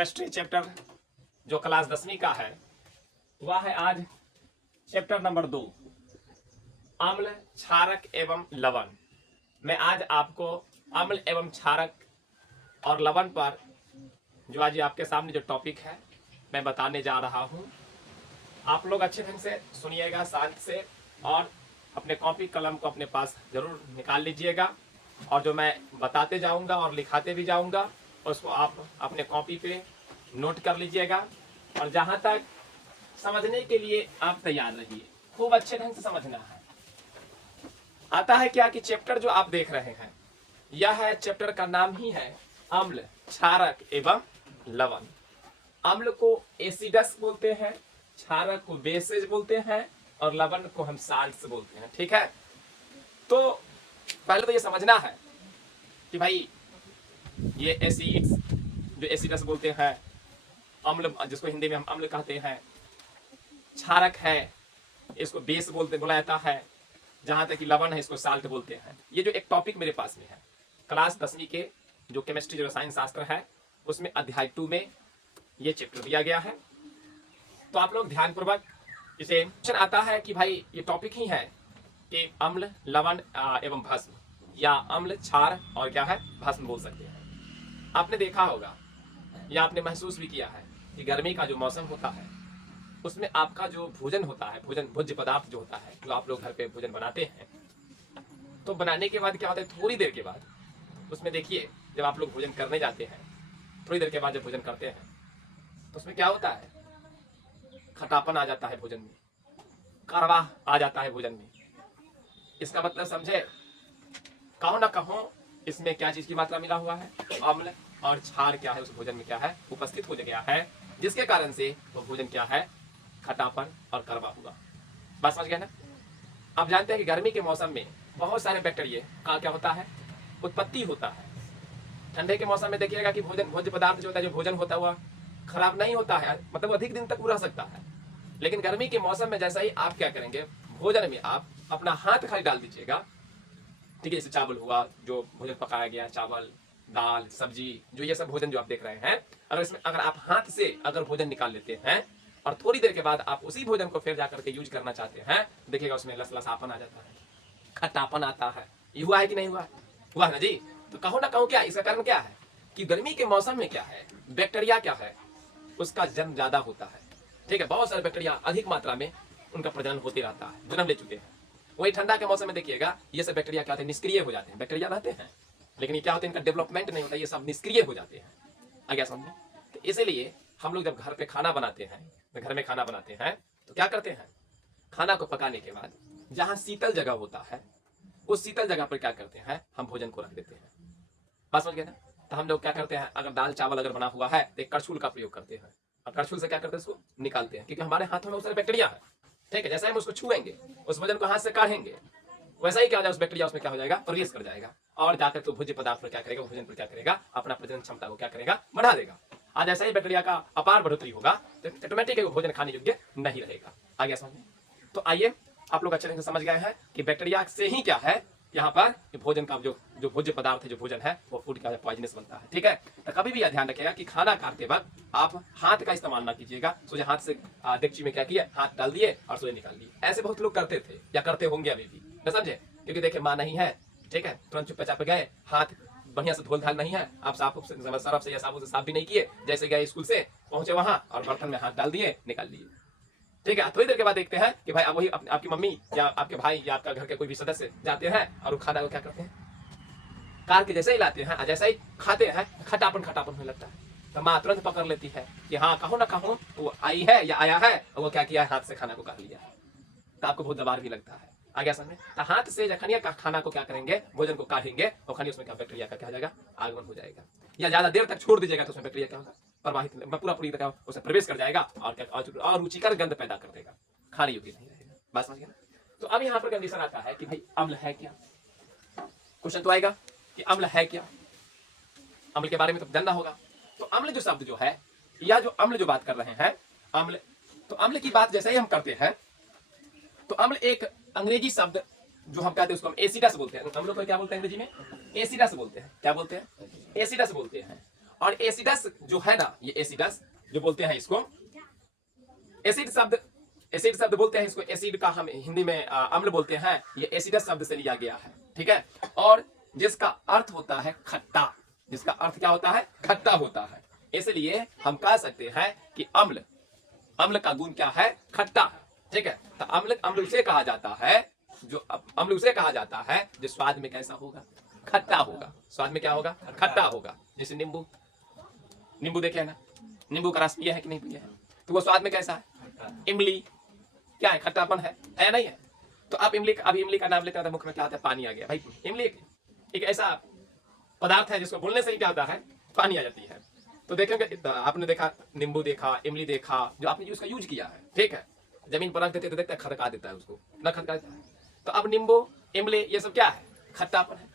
Chemistry chapter जो class 10वीं का है वह है आज चैप्टर नंबर 2, अम्ल, क्षारक एवं लवण। मैं आज आपको अम्ल एवं क्षारक और लवण पर जो आज आपके सामने जो टॉपिक है मैं बताने जा रहा हूं। आप लोग अच्छे ढंग से सुनिएगा, शांत से, और अपने कॉपी कलम को अपने पास जरूर निकाल लीजिएगा। और जो मैं बताते जाऊंगा और लिखाते भी जाऊंगा उसको आप अपने कॉपी पे नोट कर लीजिएगा। और जहां तक समझने के लिए आप तैयार रहिए, खूब अच्छे ढंग से समझना है। आता है क्या कि चैप्टर जो आप देख रहे हैं यह है, चैप्टर का नाम ही है अम्ल, क्षारक एवं लवण। अम्ल को एसिडस बोलते हैं, क्षारक को बेसेज बोलते हैं और लवण को हम साल्ट्स बोलते हैं। ठीक है, तो पहले तो ये समझना है कि भाई ये एसिड्स जो एसिडस बोलते हैं, अम्ल जिसको हिंदी में हम अम्ल कहते हैं, क्षारक है इसको बेस बोला जाता है, जहां तक कि लवण है इसको साल्ट बोलते हैं। ये जो एक टॉपिक मेरे पास में है क्लास 10वीं के जो केमिस्ट्री जो रसायन शास्त्र है उसमें अध्याय 2 में ये चैप्टर दिया गया है। तो आप लोग ध्यानपूर्वक इसे क्वेश्चन आता है कि भाई ये टॉपिक ही है कि अम्ल, लवण एवं भस्म, या अम्ल, क्षार और क्या है भस्म बोल सकते हैं। आपने देखा होगा या आपने महसूस भी किया है कि गर्मी का जो मौसम होता है उसमें आपका जो भोजन होता है, भोज्य पदार्थ जो होता है, जो आप लोग घर पे भोजन बनाते हैं, तो बनाने के बाद क्या होता है, थोड़ी देर के बाद उसमें देखिए जब आप लोग भोजन करने जाते हैं, थोड़ी देर के बाद जब भोजन करते हैं तो उसमें क्या होता है, खटापन आ जाता है भोजन में, कड़वा आ जाता है भोजन में। इसका मतलब समझे, कहो ना कहो इसमें क्या चीज की मात्रा मिला हुआ है, अम्ल और क्षार क्या है उस भोजन में क्या है उपस्थित हो गया है, जिसके कारण से वो भोजन क्या है खटापन और कड़वा हुआ। बात समझ गए ना। आप जानते हैं कि गर्मी के मौसम में बहुत सारे बैक्टीरिया का क्या होता है उत्पत्ति होता है। ठंडे के मौसम में देखिएगा कि भोज्य पदार्थ जो होता है, जो भोजन होता है वह खराब नहीं होता है, मतलब अधिक दिन तक रह सकता है। लेकिन गर्मी के मौसम में जैसा ही आप क्या करेंगे, भोजन में आप अपना हाथ खाली डाल दीजिएगा, ठीक है, जैसे चावल हुआ, जो भोजन पकाया गया, चावल, दाल, सब्जी, जो ये सब भोजन जो आप देख रहे हैं, अगर इसमें अगर आप हाथ से अगर भोजन निकाल लेते हैं और थोड़ी देर के बाद आप उसी भोजन को फिर जाकर के यूज करना चाहते हैं, देखिएगा उसमें लसलसापन आ जाता है, खट्टापन आता है। ये हुआ है कि नहीं हुआ? हुआ है ना जी। तो कहो ना कहो क्या इसका कारण क्या है कि गर्मी के मौसम में क्या है, बैक्टीरिया क्या है उसका जन्म ज्यादा होता है। ठीक है, बहुत सारे बैक्टीरिया अधिक मात्रा में उनका प्रजनन होते रहता है, जन्म ले चुके हैं। वही ठंडा के मौसम में देखिएगा ये सब बैक्टीरिया क्या होते हैं, निष्क्रिय हो जाते हैं। बैक्टीरिया रहते हैं लेकिन ये क्या होते हैं, इनका डेवलपमेंट नहीं होता, ये सब निष्क्रिय हो जाते हैं। आ गया समझ में? तो इसीलिए हम लोग जब घर पे खाना बनाते हैं, घर में खाना बनाते हैं तो क्या करते हैं, खाना को पकाने के बाद जहां शीतल जगह होता है उस शीतल जगह पर क्या करते हैं, हम भोजन को रख देते हैं। बात समझ गए ना। तो हम लोग क्या करते हैं, अगर दाल चावल अगर बना हुआ है तो एक करछुल का प्रयोग करते हैं, और करछुल से क्या करते हैं, उसको निकालते हैं, क्योंकि हमारे हाथों में बहुत सारे बैक्टीरिया है। ठीक है, जैसे हम उसको छुएंगे, उस भोजन को हाथ से काढ़ेंगे, वैसा ही क्या हो जाएगा, उस बैक्टीरिया उसमें क्या हो जाएगा, प्रवेश कर जाएगा और जाकर तो भोज्य पदार्थ पर क्या करेगा, भोजन पर क्या करेगा, अपना प्रजनन क्षमता को क्या करेगा, बढ़ा देगा। आज ऐसा ही बैक्टीरिया का अपार बढ़ोतरी होगा तो ऑटोमेटिक भोजन खाने योग्य नहीं रहेगा। आ गया समझ में? तो आइए आप लोग अच्छे ढंग से समझ गए हैं कि बैक्टीरिया से ही क्या है यहाँ पर भोजन का जो भोज्य पदार्थ है, जो भोजन है वो फूड का पॉइजनस बनता है। ठीक है, तो कभी भी यह ध्यान रखिएगा कि खाना खाते वक्त आप हाथ का इस्तेमाल ना कीजिएगा। सोचे हाथ से डेगची में क्या किया, हाथ डाल दिए और सोचे निकाल दिए। ऐसे बहुत लोग करते थे या करते होंगे अभी भी, न समझे, क्योंकि देखिए माँ नहीं है, ठीक है, तुरंत चुप्पे चापे गए, हाथ बढ़िया से धोल धाल नहीं है, आप सरफ से या साबुन से साफ भी नहीं किए, जैसे गए स्कूल से पहुंचे वहां और बर्तन में हाथ डाल दिए, निकाल दिए। ठीक है, थोड़ी देर के बाद देखते हैं कि भाई अब वही आपकी मम्मी या आपके भाई या आपका घर के कोई भी सदस्य जाते हैं और वो खाना को क्या करते हैं, कार के जैसे ही लाते हैं, जैसे ही खाते हैं खटापन होने लगता है। तो माँ तुरंत पकड़ लेती है कि हाँ कहो ना कहो वो आई है या आया है और वो क्या किया है, हाथ से खाना को काट लिया है। तो आपको बहुत दबार भी लगता है। आ गया समझ? तो हाथ से जखनिया का खाना को क्या करेंगे, भोजन को काटेंगे और खनिया उसमें क्या बैक्टीरिया का क्या हो जाएगा, आगमन हो जाएगा। या ज्यादा देर तक छोड़ दीजिएगा तो उसमें बैक्टीरिया क्या होगा, प्रवाहित पूरी तरह उसमें प्रवेश कर जाएगा और क्या और रुचिकर गंध पैदा कर देगा, खाने योग्य नहीं रहेगा। बात समझ गए ना। तो अब यहाँ पर कंडीशन आता है कि भाई अम्ल है क्या, क्वेश्चन तो आएगा कि अम्ल है क्या, अम्ल के बारे में तो जानना होगा। तो अम्ल जो शब्द जो है, या जो अम्ल जो बात कर रहे हैं अम्ल, तो अम्ल की बात जैसे ही हम करते हैं तो अम्ल एक अंग्रेजी शब्द जो हम कहते हैं उसको हम एसिडस बोलते हैं। हम लोग को क्या बोलते हैं अंग्रेजी में, एसिडस बोलते हैं। क्या बोलते हैं, एसिडस बोलते हैं। और एसिडस जो है ना, ये एसिडस जो बोलते हैं इसको, एसिड शब्द बोलते हैं इसको, एसिड का हम हिंदी में अम्ल बोलते हैं, ये एसिडस शब्द से लिया गया है, ठीक है। और जिसका अर्थ होता है खट्टा, जिसका अर्थ क्या होता है, खट्टा होता है। इसलिए हम कह सकते हैं कि अम्ल का गुण क्या है, खट्टा है, ठीक है। तो अम्ल उसे कहा जाता है जो अम्ल उसे कहा जाता है जो स्वाद में कैसा होगा, खट्टा होगा। स्वाद में क्या होगा, खट्टा होगा। जैसे नींबू देखे ना, नींबू का रस पिया है कि नहीं पिया है, तो वो स्वाद में कैसा है, इमली क्या है, खट्टापन है या नहीं है। तो आप इमली का नाम लेते हैं तो मुख में क्या आता है, पानी आ गया। भाई इमली एक ऐसा पदार्थ है जिसको बोलने से ही क्या होता है, पानी आ जाती है। तो देखेंगे, आपने देखा नींबू देखा, इमली देखा, जो आपने उसका यूज किया है, ठीक है, जमीन पर रख देते तो देखते हैं खदका देता है उसको, ना खदका देता है। तो अब नींबू इमली ये सब क्या है, खट्टापन है।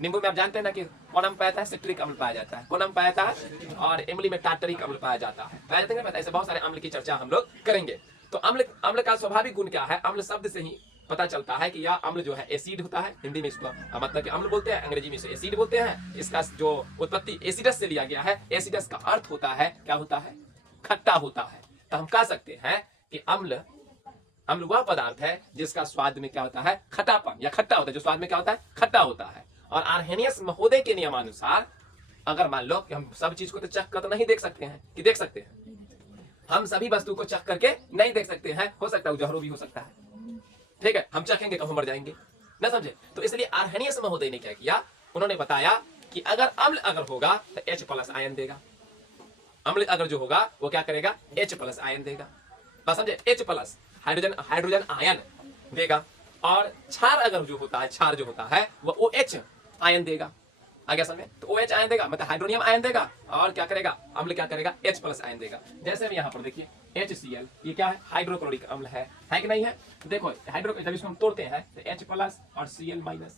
नींबू में आप जानते हैं ना कि कौन अम्ल पाया जाता है, सिट्रिक अम्ल पाया जाता है, कौन अम्ल पाया जाता है, और इमली में टार्टरिक अम्ल पाया जाता है, पाया जाता है। ऐसे बहुत सारे अम्ल की चर्चा हम लोग करेंगे। तो अम्ल का स्वाभाविक गुण क्या है, अम्ल शब्द से ही पता चलता है कि यह अम्ल जो है एसिड होता है, हिंदी में इसको मतलब कि अम्ल बोलते हैं, अंग्रेजी में इसे एसिड बोलते हैं। इसका जो उत्पत्ति एसिडस से लिया गया है, एसिडस का अर्थ होता है क्या होता है, खट्टा होता है। तो हम कह सकते हैं कि अम्ल वह पदार्थ है जिसका स्वाद में क्या होता है, खट्टापन या खट्टा होता है, जो स्वाद में क्या होता है, खट्टा होता है। और आर्हेनियस महोदय के नियमानुसार अगर मान लो कि हम सब चीज को तो चख कर तो नहीं देख सकते हैं, कि देख सकते हैं, हम सभी वस्तु को चख करके नहीं देख सकते हैं, हो सकता है जहरो भी हो सकता है, ठीक है, हम चखेंगे तो हम मर जाएंगे, ना समझे। तो इसलिए आर्हेनियस महोदय ने क्या किया, उन्होंने बताया कि अगर अम्ल अगर होगा तो H+ आयन देगा। अम्ल अगर जो होगा वो क्या करेगा, H+ आयन देगा, बस समझे, H+ हाइड्रोजन आयन देगा। और क्षार अगर जो होता है, क्षार जो होता है वो OH आयन देगा, आगे समझे। तो OH आयन देगा मतलब हाइड्रोनियम आयन देगा, और क्या करेगा, अम्ल क्या करेगा, H+ आयन देगा। जैसे में यहाँ पर देखिए HCl, ये क्या है, हाइड्रोक्लोरिक अम्ल है कि नहीं है। देखो जब इसको हम तोड़ते हैं तो H+ और Cl-,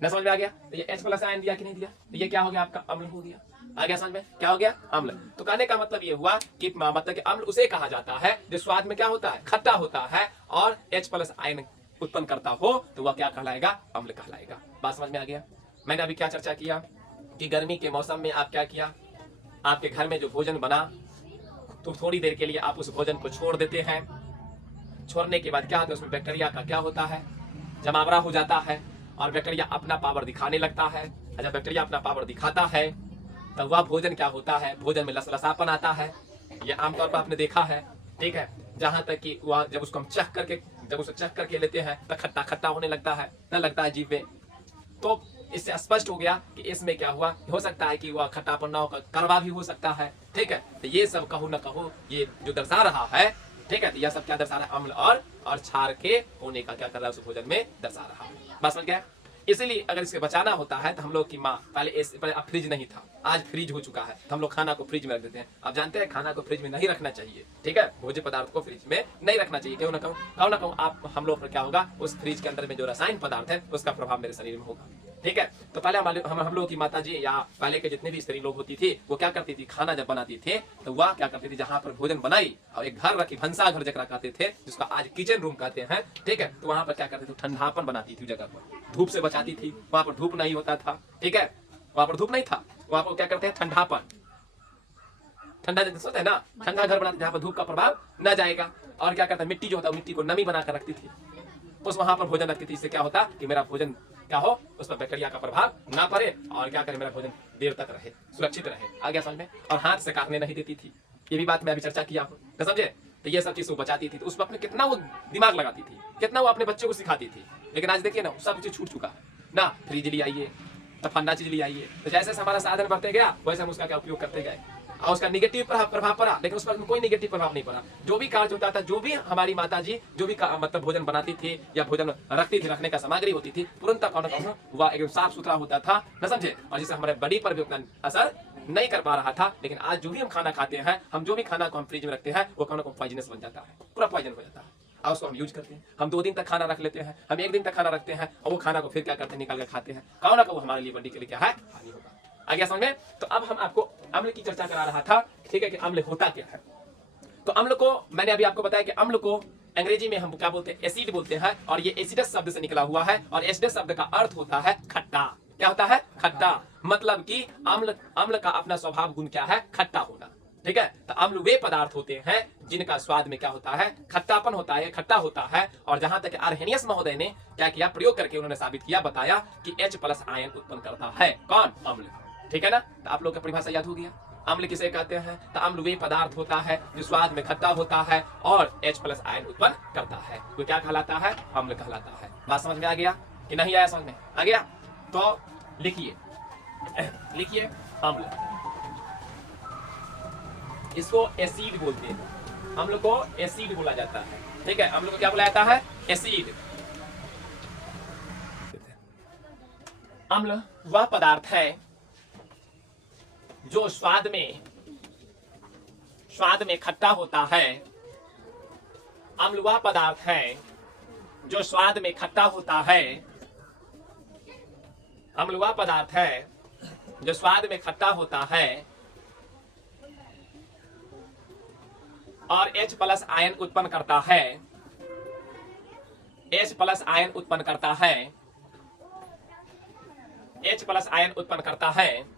न समझ में आ गया। तो ये H+ आयन दिया कि नहीं दिया, तो ये क्या हो गया, आपका अम्ल हो गया। आ गया समझ में, क्या हो गया, अम्ल। तो कहने का मतलब ये हुआ कि मतलब कि अम्ल उसे कहा जाता है जो स्वाद में क्या होता है, खट्टा होता है, और H+ आयन उत्पन्न करता हो तो वह क्या कहलाएगा, अम्ल कहलाएगा। बात समझ में आ गया। मैंने अभी क्या चर्चा किया कि गर्मी के मौसम में आप क्या किया, आपके घर में जो भोजन बना तो थोड़ी देर के लिए आप उस भोजन को छोड़ देते हैं। छोड़ने के बाद क्या होता है, उसमें बैक्टीरिया का क्या होता है, जमावड़ा हो जाता है, और बैक्टीरिया अपना पावर दिखाने लगता है। जब बैक्टीरिया अपना पावर दिखाता है तब वह भोजन क्या होता है, भोजन में लसलसापन आता है। ये आमतौर पर आपने देखा है, ठीक है। जहां तक कि वह जब उसको हम चख करके लेते हैं तो खट्टा खट्टा होने लगता है, न लगता है जीभ में। तो इससे स्पष्ट हो गया कि इसमें क्या हुआ, हो सकता है कि वह खट्टापन न होकर कड़वा भी हो सकता है, ठीक है। तो ये सब कहो न कहो ये जो दर्शा रहा है, ठीक है, तो यह सब क्या दर्शा रहा है, अम्ल और क्षार के होने का क्या कर रहा है, उस भोजन में दर्शा रहा है। बस समझ गया। इसलिए अगर इसके बचाना होता है तो हम लोग की माँ पहले फ्रिज नहीं था, आज फ्रिज हो चुका है, तो हम लोग खाना को फ्रिज में रख देते हैं। आप जानते हैं खाना को फ्रिज में नहीं रखना चाहिए, ठीक है, भोज्य पदार्थ को फ्रिज में नहीं रखना चाहिए। क्यों ना कहूँ आप हम लोग पर क्या होगा, उस फ्रिज के अंदर में जो रसायन पदार्थ है उसका प्रभाव मेरे शरीर में होगा, ठीक है। तो पहले हम लोग की माता जी या पहले के जितने भी स्त्री लोग होती थी वो क्या करती थी, खाना जब बनाती थे तो वह क्या करती थी, जहाँ पर भोजन बनाई और एक घर रखी, भंसा घर जगह कहते थे, जिसका आज किचन रूम कहते हैं, ठीक है। तो वहाँ पर क्या करती थी, ठंडापन बनाती थी जगह पर, धूप से बचाती थी, वहाँ पर धूप नहीं होता था, ठीक है, वहाँ पर धूप नहीं था, वहाँ पर क्या करते हैं, ठंडापन, ठंडा सोचते हैं ना, ठंडा घर बनाते जहाँ पर धूप का प्रभाव न जाएगा। और क्या करता है, मिट्टी जो होता है मिट्टी को नमी बनाकर रखती थी, उस वहां पर भोजन रखती थी। इससे क्या होता कि मेरा भोजन क्या हो, उस पर बैक्टीरिया का प्रभाव ना पड़े, और क्या करे, मेरा भोजन देर तक रहे, सुरक्षित रहे। आ गया समझ में। और हाथ से काटने नहीं देती थी, ये भी बात मैं अभी चर्चा किया हूँ, तो समझे। तो ये सब चीज वो बचाती थी, तो उस पर अपने कितना वो दिमाग लगाती थी, कितना वो अपने बच्चों को सिखाती थी। लेकिन आज देखिए ना, सब चीज छूट चुका है ना, फ्रिज ले आइए तो फंडा चीज ले आइए, तो जैसे हमारा साधन बढ़ते गया वैसे हम उसका क्या उपयोग करते गए, और उसका निगेटिव प्रभाव पड़ा, लेकिन उस पर कोई निगेटिव प्रभाव नहीं पड़ा। जो भी कार्य होता था, जो भी हमारी माता जी जो भी मतलब भोजन बनाती थी या भोजन रखती थी, रखने का सामग्री होती थी, तुरंत वह एकदम साफ सुथरा होता था, न समझे। और जिससे हमारे बॉडी पर भी उतना असर नहीं कर पा रहा था। लेकिन आज जो भी हम खाना खाते हैं, हम जो भी खाना को हम फ्रिज में रखते हैं, वो खाना को पॉइजनस बन जाता है, पूरा पॉइजन हो जाता है, और उसको हम यूज करते हैं। हम 2 दिन तक खाना रख लेते हैं, हम 1 दिन तक खाना रखते हैं, और वो खाना को फिर क्या करते हैं, निकाल कर खाते हैं। कहो ना कहो हमारे लिए बॉडी के लिए क्या है, हानि होगा। आ गया समझ में। तो अब हम आपको अम्ल की चर्चा करा रहा था, ठीक है, कि अम्ल होता क्या है। तो अम्ल को मैंने अभी आपको बताया कि अम्ल को अंग्रेजी में हम क्या बोलते हैं, एसिड बोलते हैं, और ये एसिडस शब्द से निकला हुआ है, और एसिडस शब्द का अर्थ होता है खट्टा। क्या होता है, खट्टा। मतलब कि अम्ल अम्ल का अपना स्वभाव गुण क्या है? खट्टा होना। ठीक है, तो अम्ल वे पदार्थ होते हैं जिनका स्वाद में क्या होता है? खट्टापन होता है, खट्टा होता है। और जहां तक आर्हेनियस महोदय ने क्या किया, प्रयोग करके उन्होंने साबित किया, बताया कि H+ आयन उत्पन्न करता है। कौन? अम्ल। ठीक है ना, तो आप लोग का परिभाषा याद हो गया। अम्ल किसे कहते हैं? तो अम्ल वे पदार्थ होता है जो स्वाद में खट्टा होता है और H+ आयन उत्पन्न करता है, वो क्या कहलाता है? अम्ल कहलाता है। बात समझ में आ गया कि नहीं आया? समझ में आ गया? तो लिखिए अम्ल, इसको एसिड बोलते हैं। अम्ल को एसिड बोला जाता है। ठीक है, अम्ल को क्या बोला जाता है? एसिड। अम्ल वह पदार्थ है जो स्वाद में खट्टा होता है। अम्ल वह पदार्थ है जो स्वाद में खट्टा होता है। अम्ल वह पदार्थ है जो स्वाद में खट्टा होता है और H+ आयन उत्पन्न करता है। H+ आयन उत्पन्न करता है। H+ आयन उत्पन्न करता है।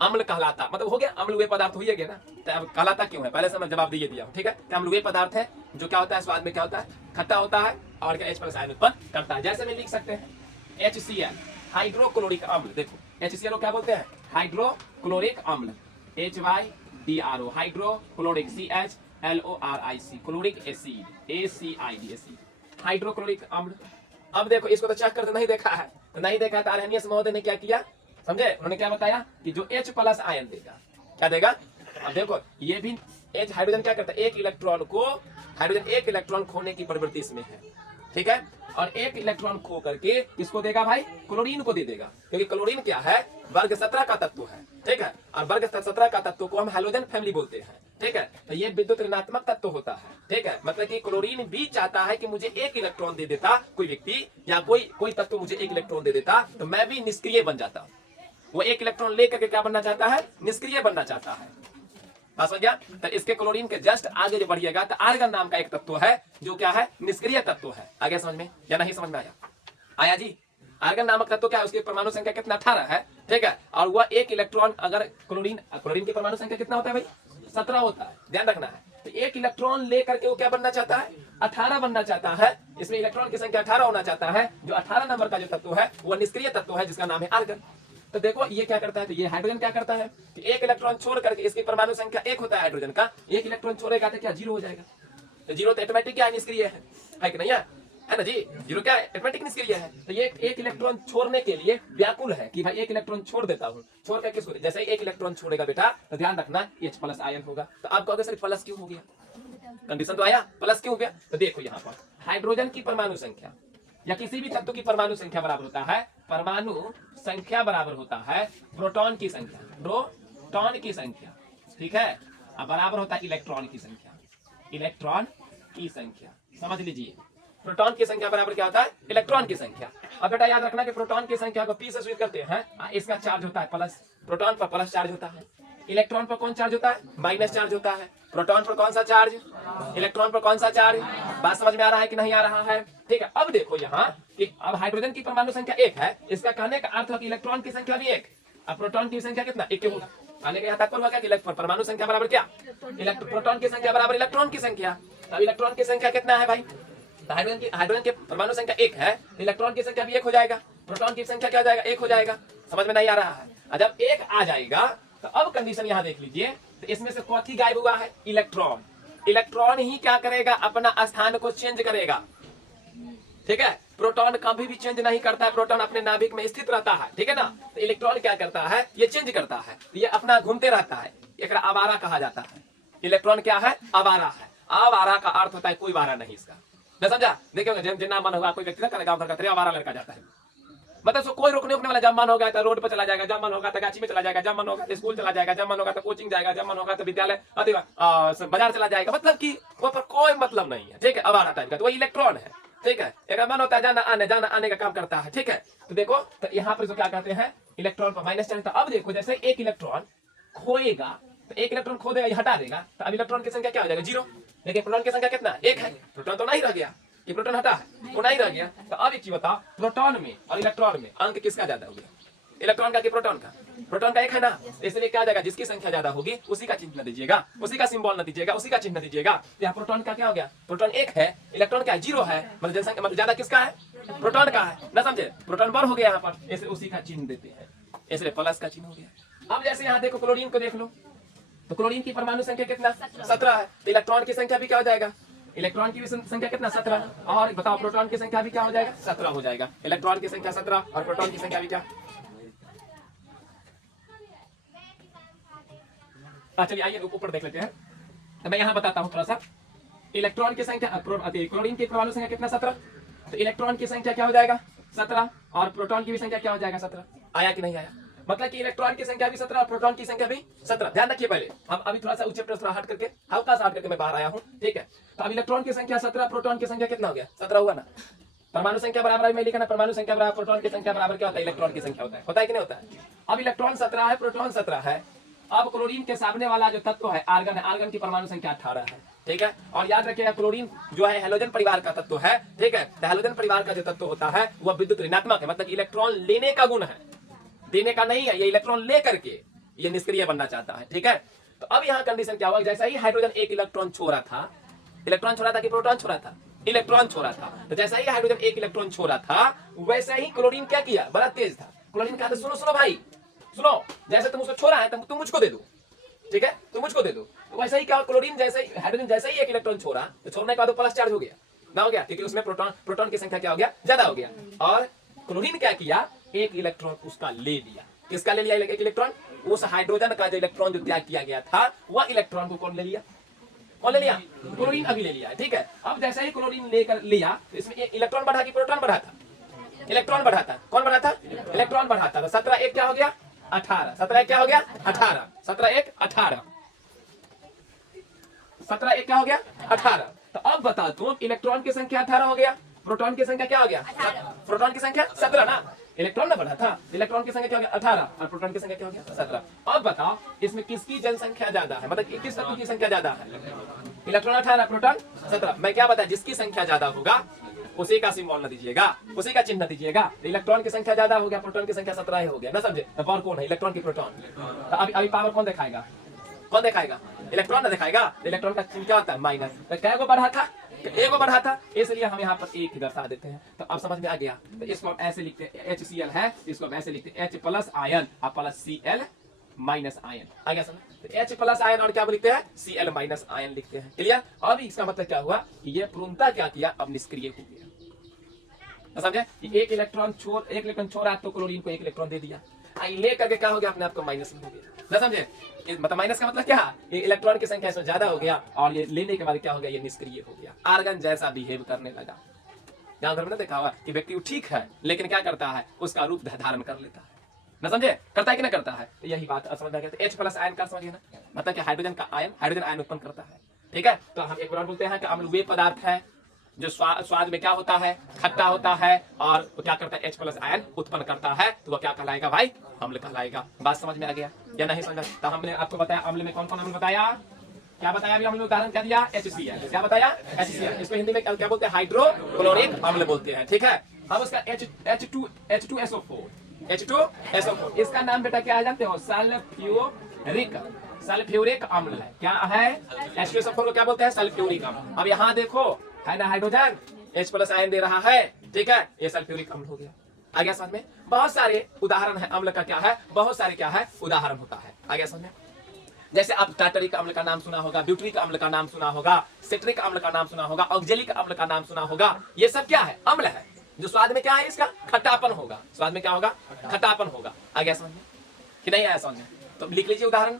अम्ल कहलाता, मतलब हो गया, अम्ल वे पदार्थ हो ही गया ना। तो अब कहलाता क्यों है? पहले से मैं जवाब दे दिया हूं। ठीक है, अम्ल वे पदार्थ है जो क्या होता है? स्वाद में क्या होता है? खट्टा होता है और क्या H+ आयन उत्पन्न करता है। जैसे में लिख सकते हैं HCl, हाइड्रोक्लोरिक अम्ल। देखो HCl को क्या बोलते हैं? हाइड्रोक्लोरिक अम्ल। HYDRO, hydrochloric. CHLORIC, chloric acid. ACID, acid, hydrochloric अम्ल। अब देखो, इसको तो चेक कर नहीं देखा है, तो नहीं देखा है तो आर्हेनियस महोदय ने क्या किया, समझे? उन्होंने क्या बताया कि जो H+ आयन देगा, क्या देगा? अब देखो, ये भी H हाइड्रोजन क्या करता है? एक इलेक्ट्रॉन खोने की प्रवृत्ति इसमें है। ठीक है, और एक इलेक्ट्रॉन खो करके किसको देगा भाई? क्लोरीन को दे देगा, क्योंकि क्लोरीन क्या है? वर्ग 17 का तत्व है। ठीक है, और वर्ग 17 का तत्व को हम हैलोजन फैमिली बोलते हैं। ठीक है, तो ये विद्युत ऋणात्मक तत्व होता है। ठीक है, मतलब कि क्लोरीन भी चाहता है कि मुझे एक इलेक्ट्रॉन दे देता कोई व्यक्ति या कोई तत्व मुझे एक इलेक्ट्रॉन दे देता, तो मैं भी निष्क्रिय बन जाता। वो एक इलेक्ट्रॉन लेकर के क्या बनना चाहता है? निष्क्रिय बनना चाहता है। बात समझ गया? तो इसके क्लोरीन के जस्ट आगे जो बढ़िएगा तो आर्गन नाम का एक तत्व है जो क्या है? निष्क्रिय तत्व है। आगे समझ में या नहीं समझ में आया? आया जी? आर्गन नामक तत्व क्या है? उसकी परमाणु संख्या कितना? 18 है। ठीक है, और वह एक इलेक्ट्रॉन अगर क्लोरीन की परमाणु संख्या कितना होता है भाई? 17 होता है, ध्यान रखना है। तो एक इलेक्ट्रॉन लेकर के वो क्या बनना चाहता है? 18 बनना चाहता है। इसमें इलेक्ट्रॉन की संख्या 18 होना चाहता है। जो 18 नंबर का जो तत्व है वह निष्क्रिय तत्व है जिसका नाम है आर्गन। तो देखो ये क्या करता है? तो ये हाइड्रोजन क्या करता है कि एक इलेक्ट्रॉन छोड़ करके, इसकी परमाणु संख्या 1 होता है हाइड्रोजन का, एक इलेक्ट्रॉन छोड़ेगा तो क्या 0 हो जाएगा? तो 0 तो ऑटोमेटिक क्या है? निष्क्रिय है कि नहीं है ना जी? 0 क्या है? ऑटोमेटिक निष्क्रिय है। तो ये एक इलेक्ट्रॉन छोड़ने के लिए व्याकुल है कि भाई एक इलेक्ट्रॉन छोड़ देता हूं। छोड़ कर किसको? जैसे ही एक इलेक्ट्रॉन छोड़ेगा बेटा, तो ध्यान रखना H+ आयन होगा। तो आप कहोगे सर प्लस क्यों हो गया? कंडीशन तो आया, प्लस क्यों हो गया? तो देखो यहाँ पर हाइड्रोजन की परमाणु संख्या या किसी भी तत्व की परमाणु संख्या बराबर होता है, परमाणु संख्या बराबर होता है प्रोटॉन की संख्या। प्रोटॉन की संख्या, ठीक है, अब बराबर होता है इलेक्ट्रॉन की संख्या। इलेक्ट्रॉन की संख्या समझ लीजिए, प्रोटॉन की संख्या बराबर क्या होता है? इलेक्ट्रॉन की संख्या। अब बेटा याद रखना कि प्रोटॉन की संख्या को P से स्वीट करते हैं, इसका चार्ज होता है प्लस। प्रोटॉन पर प्लस चार्ज होता है, इलेक्ट्रॉन पर कौन चार्ज होता है? माइनस चार्ज होता है। प्रोटॉन पर कौन सा चार्ज? इलेक्ट्रॉन पर कौन सा चार्ज? बात समझ में आ रहा है कि नहीं आ रहा है? ठीक है, अब देखो यहाँ कि अब हाइड्रोजन की परमाणु संख्या 1 है, इसका कहने का अर्थ है कि इलेक्ट्रॉन की संख्या भी 1। अब प्रोटॉन की संख्या कितना? 1 होगा। कहने का यहाँ तात्पर्य हुआ क्या कि परमाणु संख्या बराबर क्या? प्रोटॉन की संख्या बराबर इलेक्ट्रॉन की संख्या। अब इलेक्ट्रॉन की संख्या कितना है भाई? हाइड्रोजन की परमाणु संख्या 1 है, इलेक्ट्रॉन की संख्या भी 1 हो जाएगा, प्रोटॉन की संख्या क्या हो जाएगा? 1 हो जाएगा। समझ में नहीं आ रहा है? जब 1 आ जाएगा तो अब कंडीशन यहाँ देख लीजिए, तो इसमें से कौन गायब हुआ है? इलेक्ट्रॉन। इलेक्ट्रॉन ही क्या करेगा? अपना स्थान को चेंज करेगा। ठीक है, प्रोटॉन कभी भी चेंज नहीं करता है, प्रोटॉन अपने नाभिक में स्थित रहता है। ठीक है ना, तो इलेक्ट्रॉन क्या करता है? ये चेंज करता है, ये अपना घूमते रहता है, एकरा आवारा कहा जाता है। इलेक्ट्रॉन क्या है? आवारा है। आवारा का अर्थ होता है कोई वारा नहीं इसका, न समझा? देखिए जितना मन होगा कोई व्यक्ति ना करेगा घर का आवारा लड़का जाता है, मतलब उसको कोई रोकने वाला। जब मन होगा तो रोड पर चला जाएगा, जब मन होगा तो गाछी में चला जाएगा, जब मन होगा तो स्कूल चला जाएगा, जब मन होगा तो कोचिंग जाएगा, जब मन होगा तो विद्यालय बाजार चला जाएगा, मतलब कि वो पर कोई मतलब नहीं है। ठीक है, आवारा टाइप का, तो वो इलेक्ट्रॉन है। ठीक है, एक मन होता है जाना आने का काम करता है। ठीक है, तो देखो तो यहाँ पर जो क्या कहते हैं, इलेक्ट्रॉन पर माइनस चार्ज। अब देखो जैसे एक इलेक्ट्रॉन खोएगा, तो एक इलेक्ट्रॉन खो देगा, हटा देगा, तो अब इलेक्ट्रॉन की संख्या क्या हो जाएगा? 0। लेकिन प्रोटॉन की संख्या कितना? 1 है, प्रोटॉन तो नहीं रह गया। कि प्रोटॉन हटा है? वो नहीं रह गया। तो अब एक चीज बताओ, प्रोटॉन में और इलेक्ट्रॉन में अंक किसका ज्यादा हो गया? इलेक्ट्रॉन का कि प्रोटॉन का? प्रोटॉन का एक है ना, इसलिए क्या हो जाएगा, जिसकी संख्या ज्यादा होगी उसी का चिन्ह दीजिएगा, उसी का सिंबल न दीजिएगा, उसी का चिन्ह दीजिएगा। तो यहाँ प्रोटॉन का क्या हो गया? प्रोटॉन एक है, इलेक्ट्रॉन क्या है? 0 है, मतलब जनसंख्या मतलब ज्यादा किसका है? प्रोटॉन का है ना, समझे? प्रोटॉन बर हो गया यहाँ पर, इसलिए उसी का चिन्ह देते हैं, इसलिए प्लस का चिन्ह हो गया। अब जैसे यहाँ देखो क्लोरीन को देख लो, तो क्लोरीन की परमाणु संख्या कितना? 17 है। तो इलेक्ट्रॉन की संख्या भी क्या हो जाएगा? इलेक्ट्रॉन की भी संख्या कितना? 17। और बताओ प्रोटॉन की संख्या भी क्या हो जाएगा? 17 हो जाएगा। इलेक्ट्रॉन की संख्या 17 और प्रोटॉन की संख्या भी क्या? चलिए आइए ऊपर देख लेते हैं। तो मैं यहाँ बताता हूँ थोड़ा सा। इलेक्ट्रॉन की संख्या, क्लोरीन की परमाणु संख्या कितना? 17। तो इलेक्ट्रॉन की संख्या क्या हो जाएगा? 17 और प्रोटॉन की भी संख्या क्या हो जाएगा? 17। आया कि नहीं आया? मतलब कि इलेक्ट्रॉन की संख्या भी 17 और प्रोटॉन की संख्या भी 17। ध्यान रखिए, पहले हम अभी थोड़ा सा उच्च चैप्टर थोड़ा हट करके हल्का सा हट करके मैं बाहर आया हूँ, ठीक है। तो अब इलेक्ट्रॉन की संख्या 17, प्रोटॉन की संख्या कितना हो गया? 17 हुआ ना। परमाणु संख्या बराबर मैं लिखा ना, परमाणु संख्या बराबर प्रोटॉन की संख्या बराबर क्या होता है? इलेक्ट्रॉन की संख्या होता है कि नहीं होता है? अब इलेक्ट्रॉन 17 है, प्रोटॉन 17 है। अब क्लोरीन के सामने वाला जो तत्व है आर्गन है, आर्गन की परमाणु संख्या 18 है, ठीक है। और याद रखिएगा क्लोरीन जो है हैलोजन परिवार का तत्व है, ठीक है। तो हैलोजन परिवार का जो तत्व होता है वह विद्युत ऋणात्मक है, मतलब इलेक्ट्रॉन लेने का गुण है, देने का नहीं है। ये इलेक्ट्रॉन ले करके ये निष्क्रिय बनना चाहता है, ठीक है। तो अब यहाँ कंडीशन क्या हुआ, जैसा ही हाइड्रोजन एक इलेक्ट्रॉन छोड़ा था, इलेक्ट्रॉन छोड़ा था कि प्रोटॉन छोड़ा था? इलेक्ट्रॉन छोड़ा था। तो जैसा ही हाइड्रोजन एक इलेक्ट्रॉन छोड़ा था, वैसा ही क्लोरीन क्या किया? बड़ा तेज था। क्लोरीन कहा, सुनो सुनो भाई सुनो, जैसे तुम उसको छोड़ा है तुम मुझको दे दो, ठीक है, तुम मुझको दे दो। तो वैसा ही क्या, क्लोरीन जैसे ही हाइड्रोजन जैसे ही एक इलेक्ट्रॉन छोड़ा, तो छोड़ने के बाद प्लस चार्ज हो गया ना, हो गया, क्योंकि उसमें प्रोटॉन की संख्या क्या हो गया? ज्यादा हो गया। और क्लोरीन क्या किया? एक इलेक्ट्रॉन उसका ले लिया। किसका ले लिया? एक इलेक्ट्रॉन। उस हाइड्रोजन का जो इलेक्ट्रॉन जो त्याग किया गया था, वह इलेक्ट्रॉन को कौन ले लिया? कौन ले लिया? क्लोरीन अभी ले लिया, ठीक है। अब जैसे ही क्लोरीन लेकर लिया, तो इसमें इलेक्ट्रॉन बढ़ा कि प्रोटॉन बढ़ा था? इलेक्ट्रॉन बढ़ा था। कौन बढ़ा था? इलेक्ट्रॉन बढ़ा था। 17 एक क्या हो गया? 18। 17 एक क्या हो गया? 18। 17 एक 18। 17 एक क्या हो गया? 18। तो अब बता तुम, इलेक्ट्रॉन की संख्या 18 हो गया, प्रोटॉन की संख्या क्या हो गया? प्रोटॉन की संख्या 17 ना, इलेक्ट्रॉन ना बढ़ा था, इलेक्ट्रॉन की संख्या क्या हो गया? 18 और प्रोटॉन की संख्या क्या हो गया? 17। अब बताओ इसमें किसकी जनसंख्या ज्यादा है, मतलब किस तत्व की संख्या ज्यादा है? Electron 18, proton 17। मैं क्या बताया, जिसकी संख्या ज्यादा होगा उसी का सिंबल न दीजिएगा, उसी का चिन्ह दीजिएगा। इलेक्ट्रॉन की संख्या ज्यादा हो गया, प्रोटॉन की संख्या 17 हो गया ना, समझे? तो पावर कौन है? इलेक्ट्रॉन की प्रोटॉन। तो अभी पावर कौन दिखाएगा? कौन दिखाएगा? इलेक्ट्रॉन ना दिखाएगा। इलेक्ट्रॉन का चिन्ह क्या होता है? माइनस। तो क्या को बढ़ा था? एक को बढ़ा था, इसलिए हम यहाँ पर एक ही दर्शा देते हैं। तो अब समझ में आ गया। तो इसको हम ऐसे लिखते हैं, HCl है, इसको हम ऐसे लिखते हैं H प्लस आयन और प्लस Cl माइनस आयन। आ गया समझ? तो H प्लस आयन और क्या लिखते हैं? Cl माइनस आयन लिखते हैं। क्लियर? अब इसका मतलब क्या हुआ कि ये पूर्णता क्या किया? अब निष्क्रिय हो गया। समझे? एक इलेक्ट्रॉन छोड़ा तो क्लोरीन को एक इलेक्ट्रॉन दे दिया, ले करके क्या हो गया? अपने आप को माइनस में हो गया ना, समझे? मतलब माइनस का मतलब क्या? ये इलेक्ट्रॉन की संख्या इसमें ज्यादा हो गया और ये लेने के बाद क्या हो गया? ये निष्क्रिय हो गया, आर्गन जैसा बिहेव करने लगा। ध्यान में देखा हुआ कि व्यक्ति ठीक है लेकिन क्या करता है? उसका रूप धारण कर लेता है ना, समझे? करता है कि ना करता है? तो यही बात समझ में आ गया। तो H प्लस आयन का समझिए ना, मतलब कि हाइड्रोजन का आयन हाइड्रोजन आयन उत्पन्न करता है, ठीक है। तो हम एक बार बोलते हैं कि अम्ल वे पदार्थ है जो स्वाद में क्या होता है? खट्टा होता है, और वो क्या करता है? H प्लस आयन उत्पन्न करता है, तो वो क्या कहलाएगा भाई? अम्ल कहलाएगा। बात समझ में आ गया या नहीं समझा? तो हमने आपको बताया अम्ल में कौन कौन अम्ल बताया, क्या बताया? अभी हमने उदाहरण क्या दिया? HCl। क्या बताया? HCl। इसको हिंदी में क्या बोलते हैं? हाइड्रोक्लोरिक अम्ल बोलते हैं, ठीक है। अब उसका H2SO4, H2SO4 इसका नाम बेटा क्या है जानते हो? सल्फ्यूरिक अम्ल है। क्या है? H2SO4 को क्या बोलते हैं? सल्फ्यूरिक अम्ल। अब यहाँ देखो है ना, हाइड्रोजन H प्लस आयन दे रहा है, ठीक है, ये सल्फ्यूरिक अम्ल हो गया। आ गया समझ में? बहुत सारे उदाहरण है अम्ल का, क्या है? बहुत सारे क्या है? उदाहरण होता है। आ गया समझ में? जैसे आप टार्टरिक अम्ल का नाम सुना होगा, ब्यूटरिक अम्ल का नाम सुना होगा, सिट्रिक अम्ल का नाम सुना होगा, ऑक्जेलिक अम्ल का नाम सुना होगा। ये सब क्या है? अम्ल है, जो स्वाद में क्या है? इसका खट्टापन होगा। स्वाद में क्या होगा? खट्टापन होगा। आ गया समझ में कि नहीं आया समझ में? तो लिख लीजिए उदाहरण।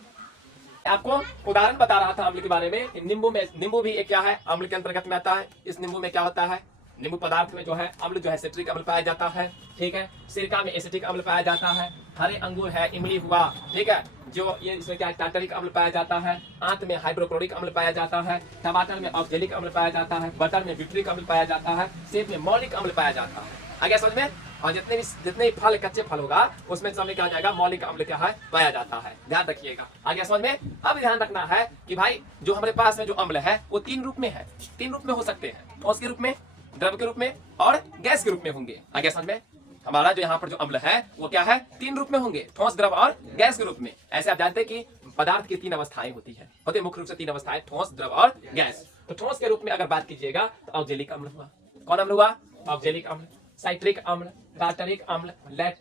आपको उदाहरण बता रहा था अम्ल के बारे में। नींबू भी एक क्या है? अम्ल के अंतर्गत में आता है। इस नींबू में क्या होता है? नींबू पदार्थ में जो है अम्ल जो है सिट्रिक अम्ल पाया जाता है, ठीक है। सिरका में एसिटिक अम्ल पाया जाता है। हरे अंगूर है, इमली हुआ, ठीक है, जो ये इसमें क्या है? टार्टरिक अम्ल पाया जाता है। आंत में हाइड्रोक्लोरिक अम्ल पाया जाता है। टमाटर में ऑक्जेलिक अम्ल पाया जाता है। बटर में ब्यूटरिक अम्ल पाया जाता है। सेब में मौलिक अम्ल पाया जाता है। आ गया समझ में? और जितने भी फल, कच्चे फल होगा उसमें सामने क्या आ जाएगा? मौलिक अम्ल क्या है? पाया जाता है। ध्यान रखिएगा। आ गया समझ में? अब ध्यान रखना है कि भाई जो हमारे पास में जो अम्ल है वो 3 रूप में है। 3 रूप में हो सकते हैं। कौन के रूप में? द्रव के रूप में और गैस के रूप में होंगे। आगे समझ में? हमारा जो यहाँ पर जो अम्ल है वो क्या है, 3 रूप में होंगे, ठोस, द्रव और गैस के रूप में। ऐसे आप जानते हैं कि पदार्थ की 3 अवस्थाएं होती है, होते मुख्य रूप से 3 अवस्थाएं, ठोस, द्रव और गैस। तो ठोस के रूप में अगर बात कीजिएगा तो ऑक्जेलिक अम्ल हुआ। कौन अम्ल हुआ? ऑक्जेलिक अम्ल, साइट्रिक अम्ल, टार्टरिक अम्ल,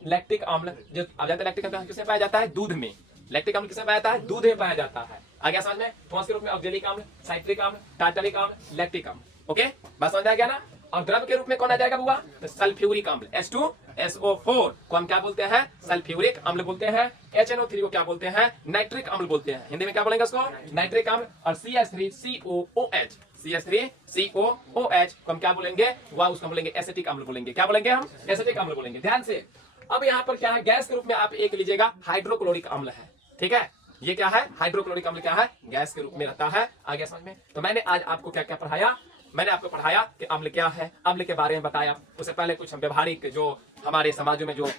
लैक्टिक अम्ल। जो आप जानते हैं लैक्टिक अम्ल किसमें पाया जाता है? दूध में। लैक्टिक अम्ल किसमें पाया जाता है? दूध में पाया जाता है। आगे समझ में? ठोस के रूप में ऑक्जेलिक अम्ल, साइट्रिक अम्ल, टार्टरिक अम्ल, लैक्टिक अम्ल। ओके, बात समझ आ गया ना? और द्रव के रूप में कौन आ जाएगा बुआ? तो सल्फ्यूरिक अम्ल, H2SO4 को हम क्या बोलते हैं? सल्फ्यूरिक अम्ल बोलते हैं। HNO3 को क्या बोलते हैं? नाइट्रिक अम्ल बोलते हैं। हिंदी में क्या बोलेंगे उसको? नाइट्रिक अम्ल। और CH3COOH, CH3COOH को हम क्या बोलेंगे? वह उसको बोलेंगे एसिटिक अम्ल बोलेंगे। क्या बोलेंगे हम? एसिटिक अम्ल बोलेंगे। ध्यान से, अब यहाँ पर क्या है, गैस के रूप में आप एक लीजिएगा, हाइड्रोक्लोरिक अम्ल है। ठीक है, ये क्या है? हाइड्रोक्लोरिक अम्ल क्या है? गैस के रूप में रहता है। आगे समझ में? तो मैंने आज आपको क्या क्या पढ़ाया? मैंने आपको पढ़ाया कि अम्ल क्या है, अम्ल के बारे में बताया। उससे पहले कुछ व्यवहारिक जो हमारे समाजों में जो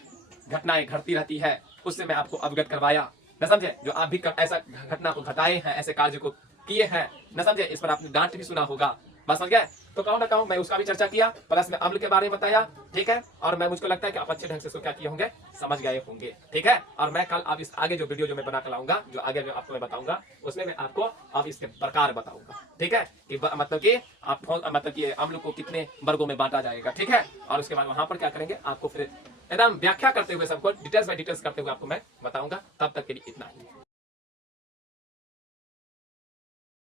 घटनाएं घटती रहती है उससे मैं आपको अवगत करवाया, न समझे? जो आप भी ऐसा घटना को घटाए हैं, ऐसे कार्य को किए हैं, न समझे? इस पर आपने डांट भी सुना होगा। बस समझ गए? तो कहूँ ना कहूँ, मैं उसका भी चर्चा किया, प्लस में अम्ल के बारे में बताया। ठीक है, और मैं मुझको लगता है कि आप अच्छे ढंग से इसको क्या किए होंगे, समझ गए होंगे। ठीक है, और मैं कल अब इस आगे जो वीडियो जो मैं बना कर लाऊंगा, जो आगे जो आपको मैं बताऊंगा, उसमें मैं आपको अब इसके प्रकार बताऊंगा। ठीक है, कि मतलब कि आप मतलब कि अम्ल को कितने वर्गों में बांटा जाएगा। ठीक है, और उसके बाद वहां पर क्या करेंगे, आपको फिर एकदम व्याख्या करते हुए सबको डिटेल्स बाय डिटेल्स करते हुए आपको मैं बताऊंगा। तब तक के लिए इतना ही।